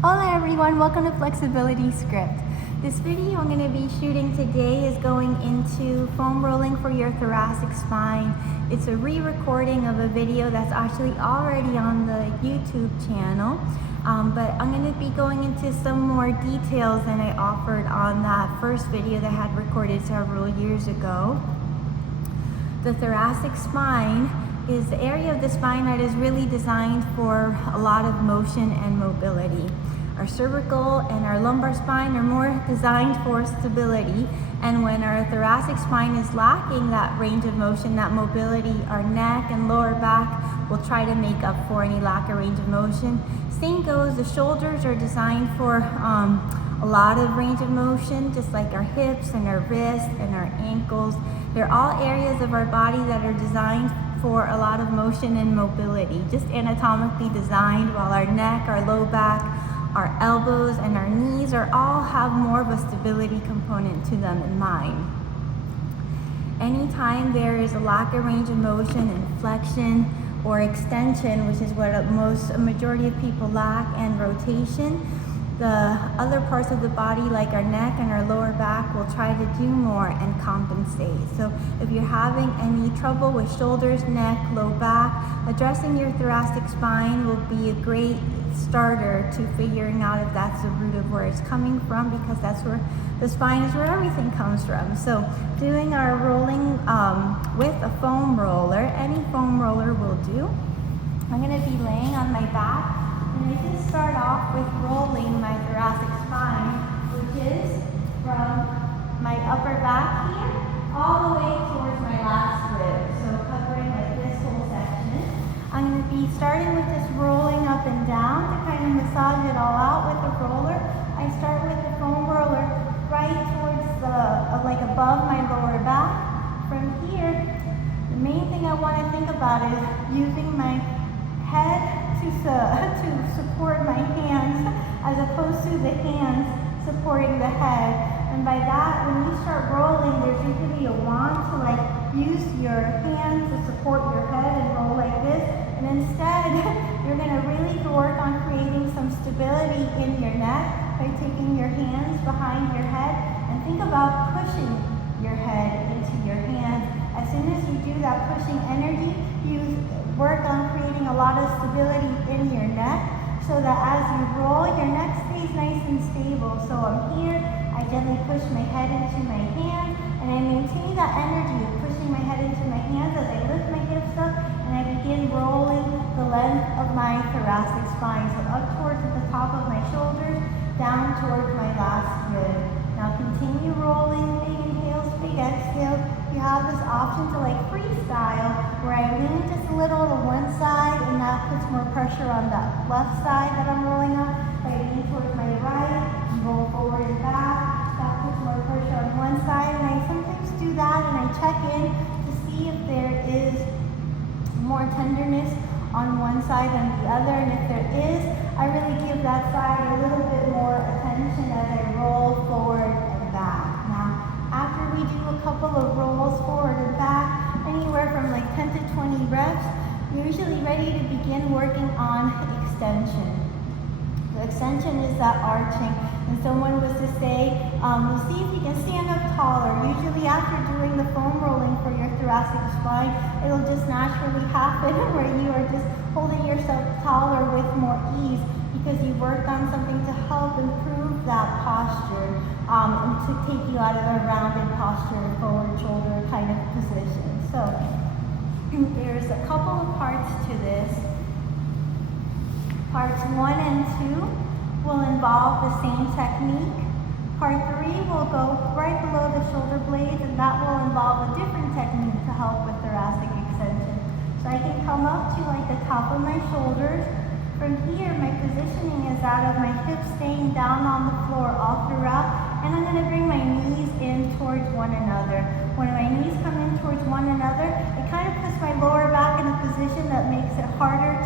Hola everyone, welcome to Flexibility Script. This video I'm going to be shooting today is going into foam rolling for your thoracic spine. It's a re-recording of a video that's actually already on the YouTube channel, but I'm going to be going into some more details than I offered on that first video that I had recorded several years ago. The thoracic spine is the area of the spine that is really designed for a lot of motion and mobility. Our cervical and our lumbar spine are more designed for stability, and when our thoracic spine is lacking that range of motion, that mobility, our neck and lower back will try to make up for any lack of range of motion. Same goes, the shoulders are designed for a lot of range of motion, just like our hips and our wrists and our ankles. They're all areas of our body that are designed for a lot of motion and mobility, just anatomically designed, while our neck, our low back, our elbows, and our knees all have more of a stability component to them in mind. Anytime there is a lack of range of motion and flexion or extension, which is what a majority of people lack, and rotation, the other parts of the body, like our neck and our lower back, will try to do more and compensate. So if you're having any trouble with shoulders, neck, low back, addressing your thoracic spine will be a great starter to figuring out if that's the root of where it's coming from, because that's where the spine is, where everything comes from. So doing our rolling with a foam roller, any foam roller will do. I'm going to be laying on my back. And I just start off with rolling my thoracic spine, which is from my upper back here all the way towards my last rib. So covering like this whole section. I'm going to be starting with just rolling up and down to kind of massage it all out with the roller. I start with the foam roller right towards like above my lower back. From here, the main thing I want to think about is using my head to support my hands, as opposed to the hands supporting the head. And by that, when you start rolling, there's usually a want to like use your hands to support your head and roll like this. And instead, you're going to really work on creating some stability in your neck by taking your hands behind your head, and think about pushing your head into your hands. As soon as you do that pushing energy, you work on creating a lot of stability in your neck, so that as you roll, your neck stays nice and stable. So I'm here, I gently push my head into my hands, and I maintain that energy of pushing my head into my hands as I lift my hips up, and I begin rolling the length of my thoracic spine. So up towards the top of my shoulders, down towards my last rib. Now continue rolling, big inhales, big exhales. You have this option to like freestyle, where I lean just a little to one side, and that puts more pressure on that left side that I'm rolling on. If I lean towards my right and roll forward and back, that puts more pressure on one side. And I sometimes do that, and I check in to see if there is more tenderness on one side than the other. And if there is, I really give that side a little bit more attention as I roll forward and back. Now, after we do a couple of rolls forward and back, anywhere from like 10 to 20 reps, you're usually ready to begin working on extension. The extension is that arching. And someone was to say, we'll see if you can stand up taller. Usually after doing the foam rolling for your thoracic spine, it'll just naturally happen where you are just holding yourself taller with more ease, because you worked on something to help improve that posture, and to take you out of a rounded posture, forward shoulder kind of position. So there's a couple of parts to this. Parts 1 and 2 will involve the same technique. Part 3 will go right below the shoulder blades, and that will involve a different technique to help with thoracic extension. So I can come up to like the top of my shoulders. From here, my positioning is that of my hips staying down on the floor all throughout, and I'm going to bring my knees in towards one another. When my knees come in towards one another, it kind of puts my lower back in a position that makes it harder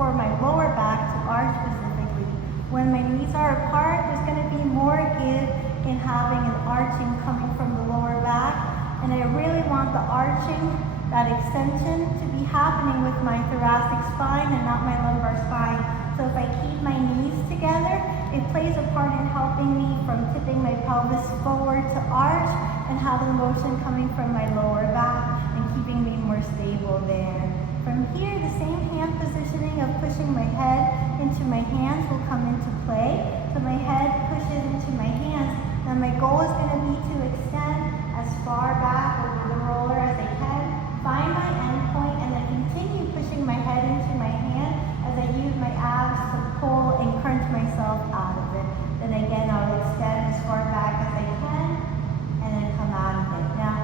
for my lower back to arch specifically. When my knees are apart, there's going to be more give in having an arching coming from the lower back, and I really want the arching, that extension, to be happening with my thoracic spine and not my lumbar spine. So if I keep my knees together it plays a part in helping me from tipping my pelvis forward to arch and having motion coming from my lower back and keeping me more stable there. From here, the same hand positioning of pushing my head into my hands will come into play. So my head pushes into my hands. Now my goal is going to be to extend as far back over the roller as I can, find my end point, and then continue pushing my head into my hand as I use my abs to pull and crunch myself out of it. Then again, I'll extend as far back as I can and then come out of it. Now,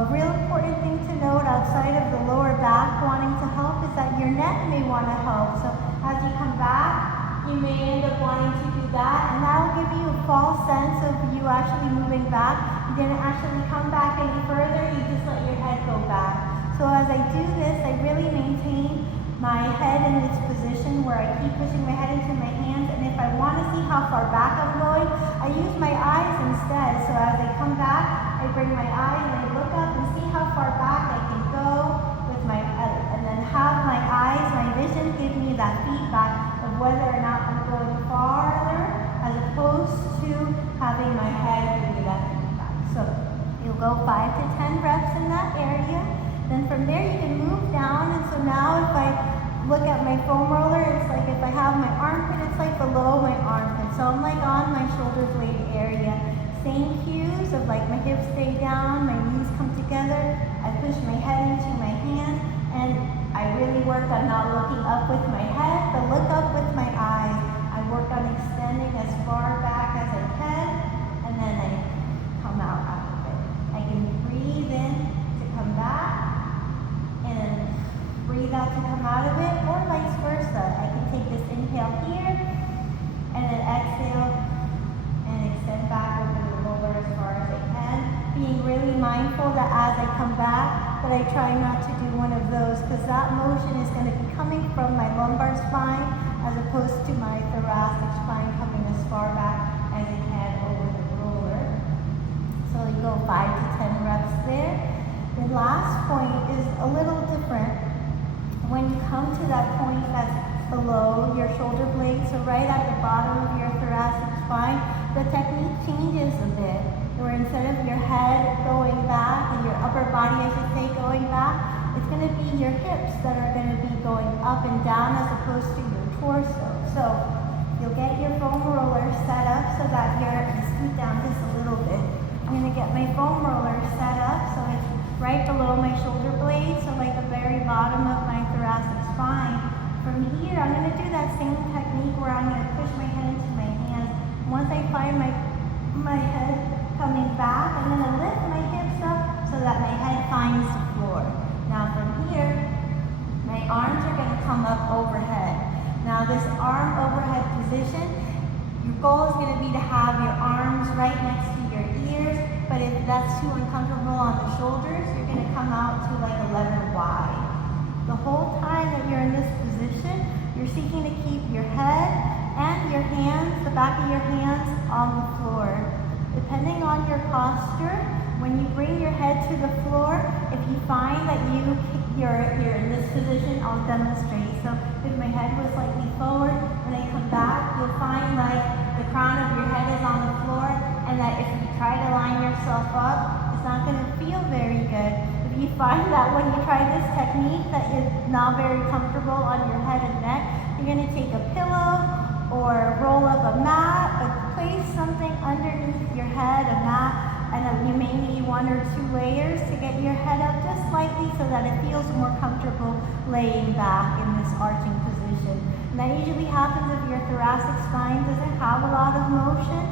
a real important thing to note outside of the lower back wanting to help is that your neck may want to help. So as you come back, you may end up wanting to do that, and that will give you a false sense of you actually moving back. You didn't actually come back any further, you just let your head go back. So as I do this, I really maintain my head in this position where I keep pushing my head into my hands, and if I want to see how far back I'm going, I use my eyes instead. So as I come back, I bring my eyes and I look up and see how far back I can go with my, and then have my eyes, my vision give me that feedback of whether or not I'm going farther as opposed to having my head give me that feedback. So you'll go 5 to 10 reps in that area. Then from there you can move down, and so now if I look at my foam roller, it's like if I have my armpit, it's like below my armpit. So I'm like on my shoulder blade area. Same cues of like my hips stay down, my knees come together, I push my head into my hand, and I really work on not looking up with my head, but look up with my eyes. I work on extending as far back as I can, and then I come out of it. I can breathe in to come back, and then breathe out to come out of it, or vice versa. I can take this inhale here, and then exhale, and extend back over the roller as far as I can, being really mindful that as I come back, that I try not to do one of those, because that motion is going to be coming from my lumbar spine, as opposed to my thoracic spine coming as far back as I can over the roller. So you go 5 to 10 reps there. The last point is a little different. When you come to that point that's below your shoulder blade, so right at the bottom of your thoracic spine, the technique changes a bit. Where instead of your head going back and your upper body, I should say, going back, it's going to be your hips that are going to be going up and down as opposed to your torso. So you'll get your foam roller set up so that you're, scoot down just a little bit. I'm going to get my foam roller set up so it's right below my shoulder blade, so like the very bottom of my thoracic spine. From here, I'm going to do that same technique where I'm going to push my head into my hands. Once I find my head coming back, I'm going to lift my hips up so that my head finds the floor. Now from here, my arms are going to come up overhead. Now this arm overhead position, your goal is going to be to have your arms right next to your ears, but if that's too uncomfortable on the shoulders, you're going to come out to like a letter Y. The whole time that you're in this position, you're seeking to keep your head and your hands, the back of your hands, on the floor. Depending on your posture, when you bring your head to the floor, if you find that you're in this position, I'll demonstrate. So if my head was slightly forward, when I come back, you'll find like the crown of your head is on the floor, and that if you try to line yourself up, it's not going to feel very good. If you find that when you try this technique that is not very comfortable on your head and neck, you're going to take a pillow or roll up a mat, but place something underneath your head, a mat, and you may need 1 or 2 layers to get your head up just slightly so that it feels more comfortable laying back in this arching position. And that usually happens if your thoracic spine doesn't have a lot of motion.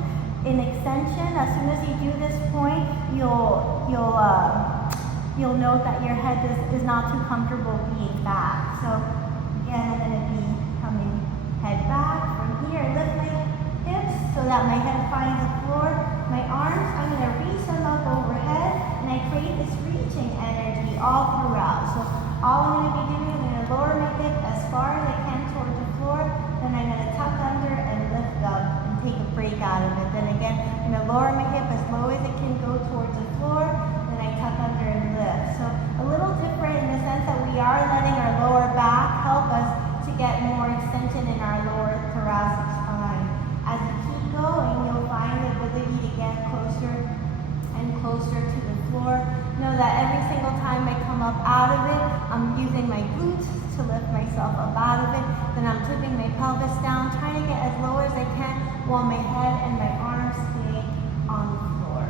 In extension, as soon as you do this point, you'll note that your head is not too comfortable being back. So again, I'm going to be coming head back. From here, lift my hips so that my head finds the floor. My arms, I'm going to reach them up overhead, and I create this reaching energy all throughout. So all I'm going to be doing, I'm going to lower my hip as far as I can toward the floor, then I'm going to tuck under and lift up and take a break out of it. Then again, I'm going to lower my hip as low as it can go towards the floor, then I tuck under and lift. So a little different in the sense that we are letting our lower back help us to get more extension in our lower thoracic spine. As you using my glutes to lift myself up out of it. Then I'm tipping my pelvis down, trying to get as low as I can while my head and my arms stay on the floor.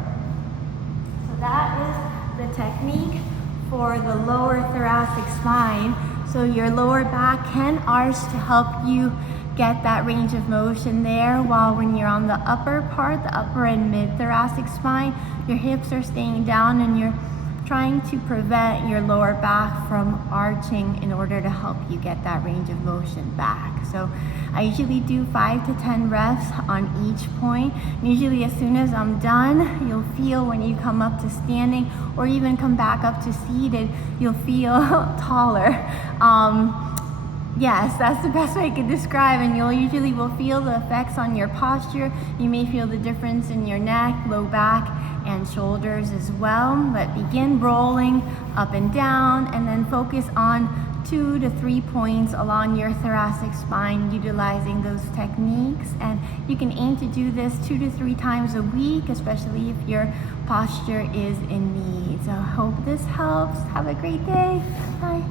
So that is the technique for the lower thoracic spine. So your lower back can arch to help you get that range of motion there, while when you're on the upper part, the upper and mid thoracic spine, your hips are staying down and you're trying to prevent your lower back from arching in order to help you get that range of motion back. So I usually do 5 to 10 reps on each point. Usually as soon as I'm done, you'll feel when you come up to standing or even come back up to seated, you'll feel taller. Yes, that's the best way I could describe, and you'll usually will feel the effects on your posture. You may feel the difference in your neck, low back, and shoulders as well. But begin rolling up and down, and then focus on 2 to 3 points along your thoracic spine, utilizing those techniques. And you can aim to do this 2 to 3 times a week, especially if your posture is in need. So I hope this helps. Have a great day. Bye.